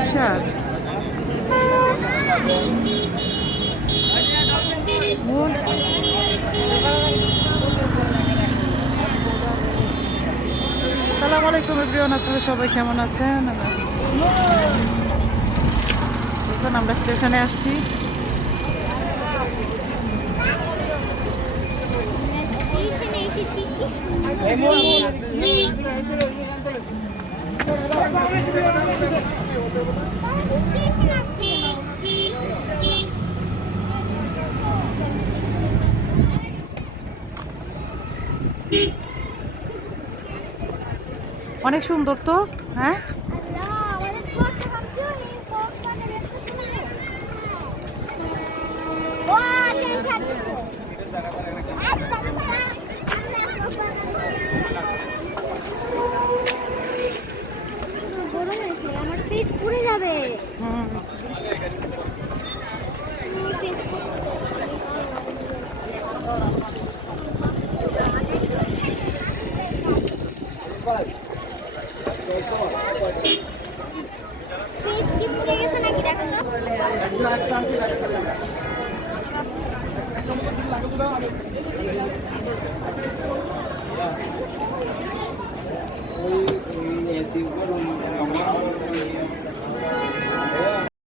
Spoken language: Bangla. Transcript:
আচ্ছা আসসালামু আলাইকুম এভরিওয়ান, আপনারা সবাই কেমন আছেন? এখন আমরা স্টেশনে আসছি। অনেক সুন্দর তো, হ্যাঁ আমার ফেস পুড়ে যাবে। ফেস কি পুড়ে গেছে নাকি দেখো তো।